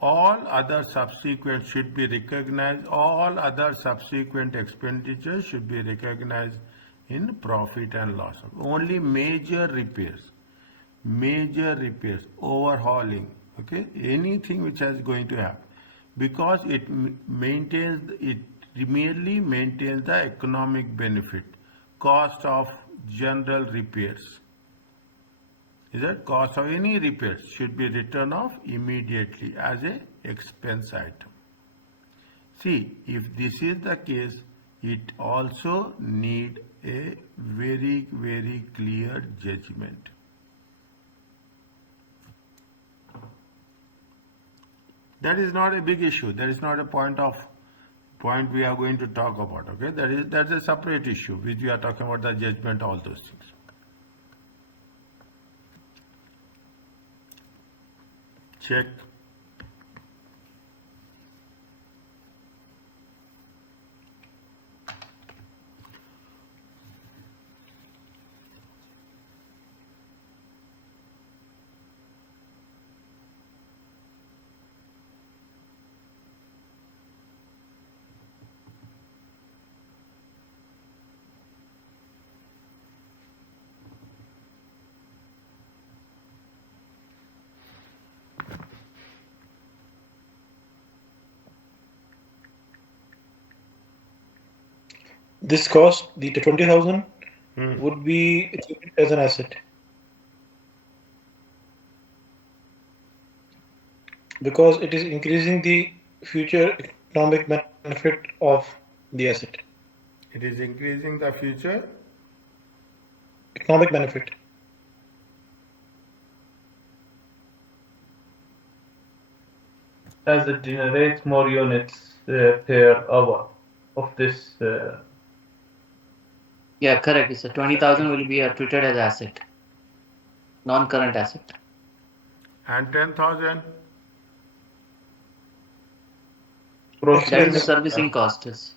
All other subsequent should be recognized, all other subsequent expenditures should be recognized in profit and loss. Only major repairs, overhauling, okay, anything which is going to happen, because it merely maintains the economic benefit, cost of general repairs. Is that cost of any repairs should be written off immediately as a expense item. See, if this is the case, it also need a very, very clear judgment. That is not a big issue. That is not a point we are going to talk about. Okay, that's a separate issue which we are talking about, the judgment, all those things. Check. This cost, the 20,000, would be treated as an asset because it is increasing the future economic benefit of the asset. It is increasing the future Economic benefit. As it generates more units per hour of this. Yeah, correct. It's a 20,000 will be treated as asset, non-current asset. and 10,000. That is the Expense. servicing cost is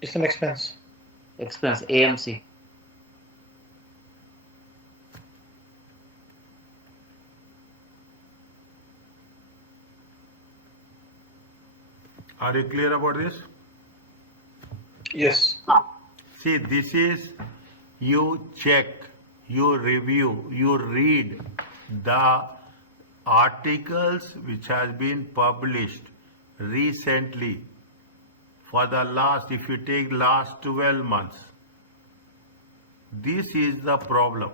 It's an expense. expense, AMC. Are you clear about this? Yes. See, this is, you check, you review, you read the articles which has been published recently for the last, if you take last 12 months. This is the problem.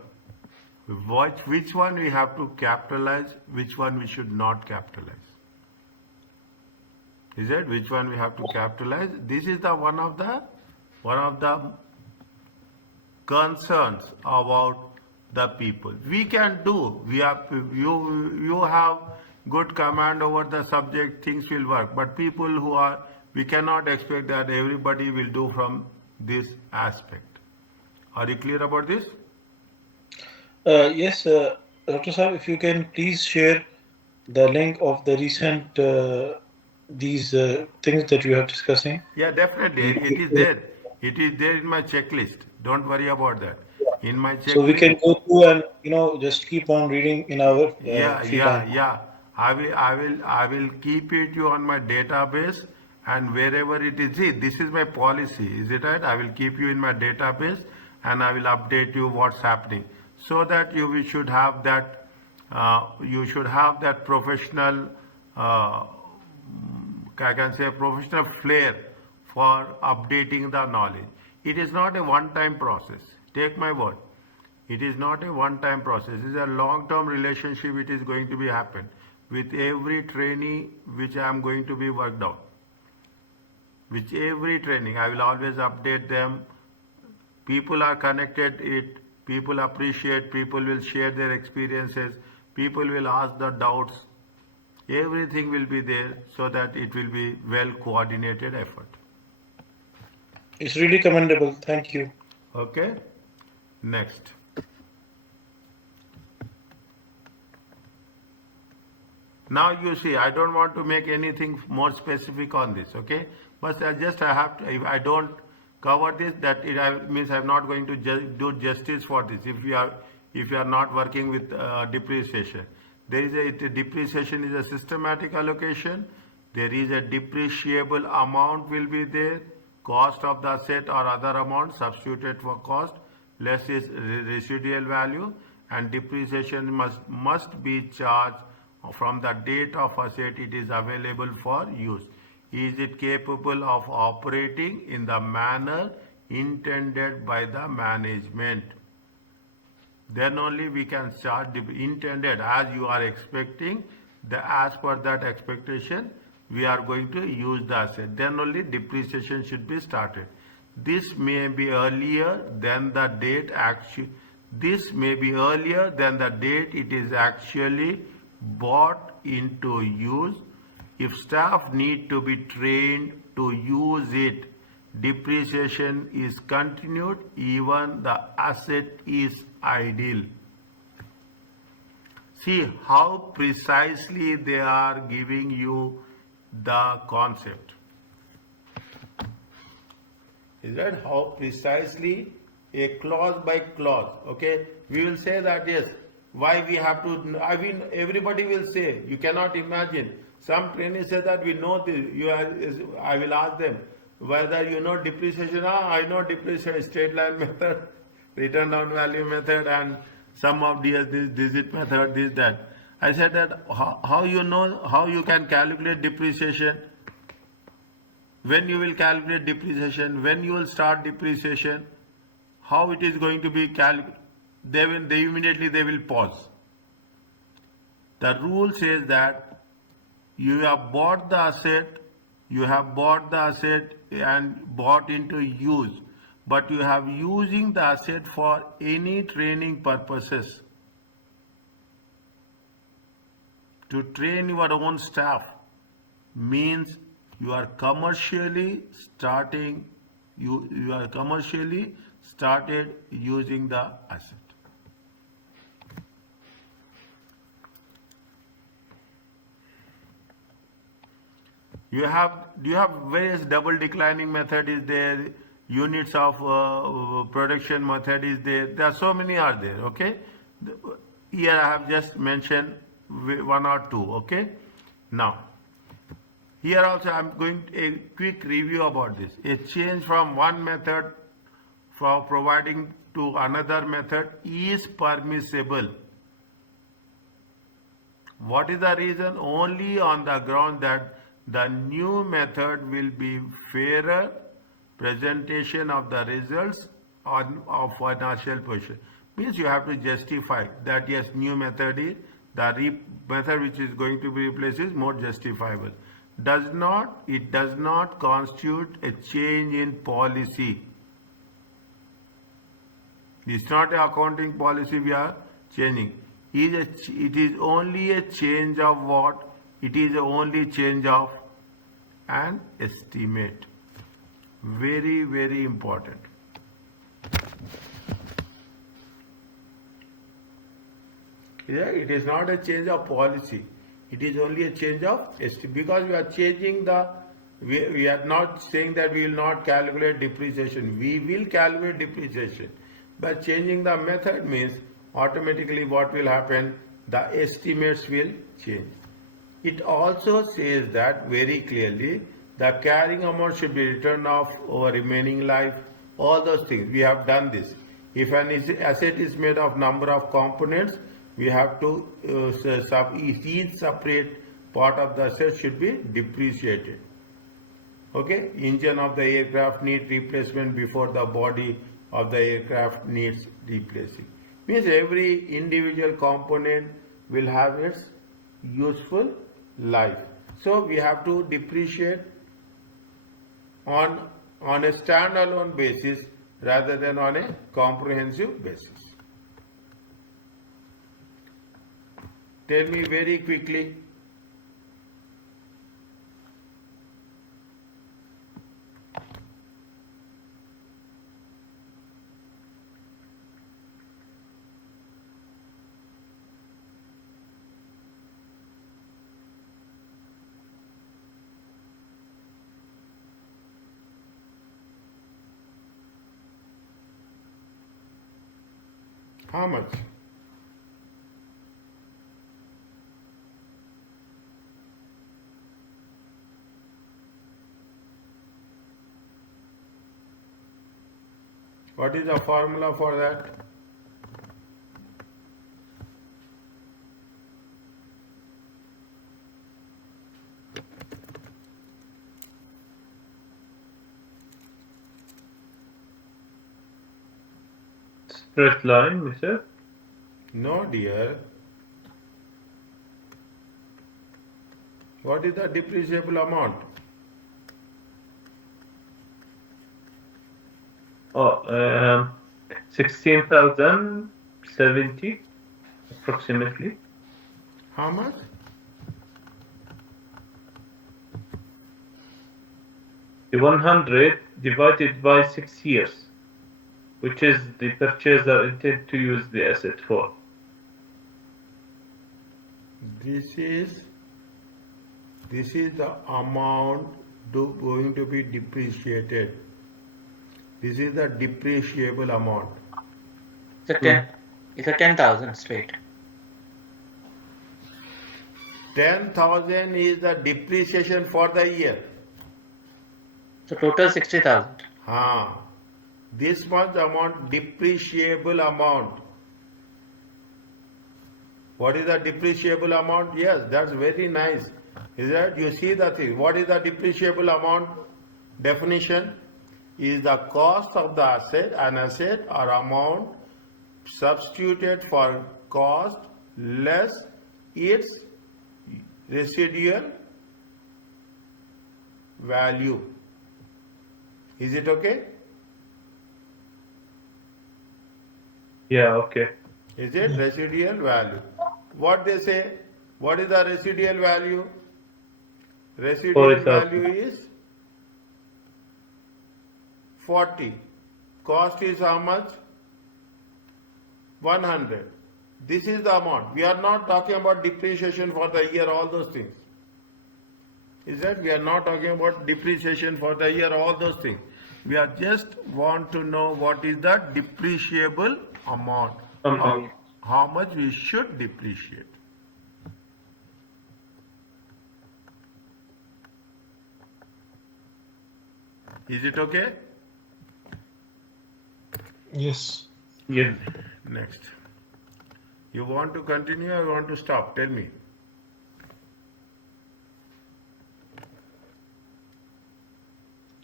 Which one we have to capitalize, which one we should not capitalize. Is it? Which one we have to capitalize? This is the one of the concerns about the people. We can do. We have you have good command over the subject. Things will work. But people who are, we cannot expect that everybody will do from this aspect. Are you clear about this? Yes, Dr. Saab, if you can please share the link of the recent these things that you are discussing. Yeah, definitely. It is there. It is there in my checklist. Don't worry about that. In my checklist. So we can go through and just keep on reading in our free time. Yeah. I will keep it you on my database, and wherever it is, see, this is my policy, is it right? I will keep you in my database and I will update you what's happening, so that you should have that professional, I can say professional flair for updating the knowledge. It is not a one-time process. Take my word. It is not a one-time process. It is a long-term relationship. It is going to be happen with every trainee which I am going to be worked out. With every training, I will always update them. People are connected. People appreciate. People will share their experiences. People will ask the doubts. Everything will be there, so that it will be well coordinated effort. It's really commendable. Thank you. Okay. Next. Now you see, I don't want to make anything more specific on this, okay? But I have to, if I don't cover this, that means I'm not going to do justice for this. If you are not working with depreciation, there is a depreciation is a systematic allocation. There is a depreciable amount will be there. Cost of the asset or other amount substituted for cost, less is residual value, and depreciation must be charged from the date of asset it is available for use. Is it capable of operating in the manner intended by the management? Then only we can start intended, as you are expecting, as per that expectation we are going to use the asset. Then only depreciation should be started. This may be earlier than the date it is actually brought into use. If staff need to be trained to use it, depreciation is continued even the asset is idle. See how precisely they are giving you the concept. Is that how precisely, a clause by clause, okay? We will say that yes, why we have to, I mean, everybody will say, you cannot imagine. Some trainees say that we know this, I will ask them, whether you know depreciation. I know depreciation, straight line method, return down value method, and sum of digit method, this, that. I said that how you know, how you can calculate depreciation? When you will calculate depreciation, when you will start depreciation, how it is going to be calculated? They immediately will pause. The rule says that you have bought the asset and bought into use, but you have using the asset for any training purposes, to train your own staff, means you are commercially starting, you are commercially started using the asset. Do you have various double declining method is there, units of production method is there. There are so many are there, okay? Here I have just mentioned one or two, okay? Now, here also I am going a quick review about this. A change from one method for providing to another method is permissible. What is the reason? Only on the ground that the new method will be fairer presentation of the results of financial position. Means you have to justify that yes, new method is the method which is going to be replaced is more justifiable. It does not constitute a change in policy. It's not an accounting policy we are changing. It is only a change of what? It is only change of an estimate. Very, very important. Yeah, it is not a change of policy. It is only a change of estimate, because we are changing we are not saying that we will not calculate depreciation. We will calculate depreciation. But changing the method means automatically what will happen? The estimates will change. It also says that very clearly The carrying amount should be written off over remaining life. All those things, we have done this. If an asset is made of number of components, we have to each separate part of the asset should be depreciated. Okay, engine of the aircraft need replacement before the body of the aircraft needs replacing. Means every individual component will have its useful life. So we have to depreciate on a standalone basis rather than on a comprehensive basis. Tell me very quickly. How much? What is the formula for that? Straight line, we said. No, dear. What is the depreciable amount? Oh, 16,070 approximately. How much? The 100 divided by 6 years, which is the purchaser intend to use the asset for. This is the amount going to be depreciated. This is the depreciable amount. It's a 10,000 straight. 10,000 is the depreciation for the year. So total 60,000. This much amount, depreciable amount. What is the depreciable amount? Yes, that's very nice. Is that you see the thing? What is the depreciable amount? Definition is the cost of the asset, an asset or amount substituted for cost less its residual value. Is it okay? Yeah, okay. Is it residual value? What they say? What is the residual value? Residual 40,000. value is 40. Cost is how much? 100. This is the amount. We are not talking about depreciation for the year, all those things. Is that we are not talking about depreciation for the year, all those things. We are just want to know what is the depreciable amount. How much we should depreciate. Is it okay? Yes. Yes. Next. You want to continue or you want to stop? Tell me.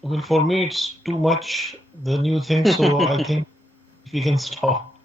Well, for me, it's too much the new thing, so I think we can stop.